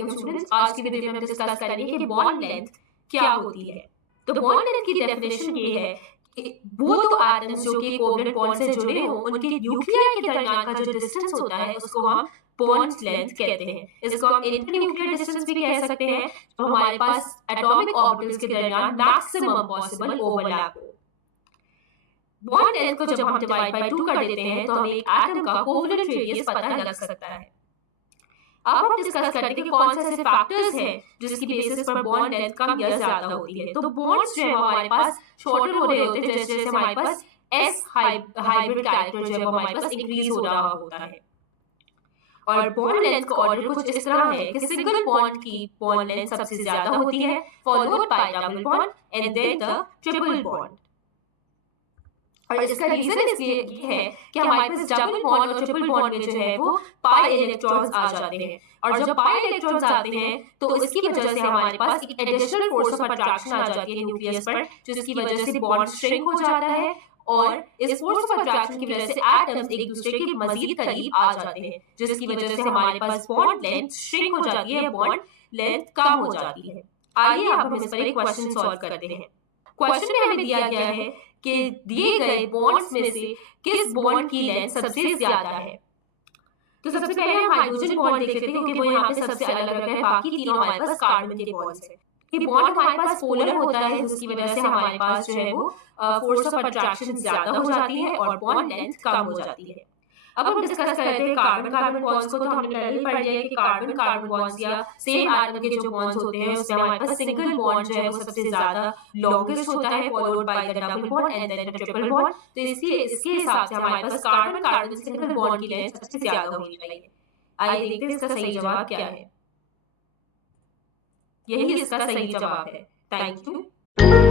वालेकुम स्टूडेंट्स, आज की वीडियो में हम डिस्कस करेंगे कि बॉन्ड लेंथ क्या होती है। तो बॉन्ड लेंथ की डेफिनेशन ये है कि वो दो एटम्स जो कि कोवलेंट बॉन्ड से जुड़े हों उनके न्यूक्लियर के दरमियान का जो डिस्टेंस होता है उसको हम बॉन्ड लेंथ कहते हैं। इसको हम इंटरन्यूक्लियर डिस्टेंस भी कह सकते हैं, जो हमारे पास एटॉमिक ऑर्बिटल्स के दरमियान मैक्सिमम पॉसिबल ओवरलैप हो। बॉन्ड लेंथ को जब हम डिवाइड बाय 2 कर देते हैं तो हमें एक एटम का कोवलेंट रेडियस पता लग सकता है। अब हम डिस्कस करते हैं कि कौन से ऐसे फैक्टर्स हैं जिसकी बेसिस पर बॉन्ड लेंथ कम या ज्यादा होती है। तो बॉन्ड्स जो है हमारे पास शॉर्टर हो रहे होते हैं जैसे जैसे हमारे पास एस हाइब्रिड कैरेक्टर जो है वो हमारे पास इंक्रीज हो रहा होता है। और बॉन्ड लेंथ का ऑर्डर कुछ इस तरह है कि सिंगल बॉन्ड की बॉन्ड लेंथ सबसे ज्यादा होती है, followed by double bond and then the triple bond. और इसका रीजन इसलिए ये है कि हमारे पास डबल बॉन्ड और ट्रिपल बॉन्ड में जो है वो पाई इलेक्ट्रॉन्स आ जाते हैं, और जब पाई इलेक्ट्रॉन्स आते हैं तो इसकी वजह से हमारे पास एक एडिशनल फोर्स ऑफ अट्रैक्शन आ जाती है न्यूक्लियस पर, जिसकी वजह से बॉन्ड श्रिंक हो जाता है और इस फोर्स ऑफ अट्रैक्शन की वजह से एटम्स एक दूसरे के मजीद करीब आ जाते हैं, जिसकी वजह से हमारे पास बॉन्ड लेंथ श्रिंक हो जाती है, बॉन्ड लेंथ कम हो जाती है। आइए अब हम इस पर एक क्वेश्चन सॉल्व करते हैं। क्वेश्चन में हमें दिया गया है कि दिए गए बॉन्ड्स में से किस बॉन्ड की लेंथ सबसे ज्यादा है। तो सबसे पहले हम हाइड्रोजन बॉन्ड देख लेते हैं क्योंकि वो यहाँ पे सबसे अलग अलग है, बाकी तीनों हमारे पास कार्बन के बॉन्ड्स हैं। ये बॉन्ड हमारे पास पोलर होता है जिसकी वजह से हमारे पास जो है वो फोर्स ऑफ अट्रैक्शन ज्यादा हो जाती है और बॉन्ड लेंथ कम हो जाती है। अब हम डिस्कस करते हैं कार्बन कार्बन बॉन्ड्स को। तो हमने पहले ही पढ़ लिया है कि कार्बन कार्बन बॉन्ड्स या सेम एटम के जो बॉन्ड्स होते हैं उसमें हमारे पास सिंगल बॉन्ड जो है वो सबसे ज्यादा लॉन्गेस्ट होता है, followed by the double bond and then the triple bond. तो इसके हिसाब से हमारे पास कार्बन कार्बन सिंगल बॉन्ड की लेंथ सबसे ज्यादा होनी चाहिए। आइए देखते हैं इसका सही जवाब क्या है। यही इसका सही जवाब है। Thank you.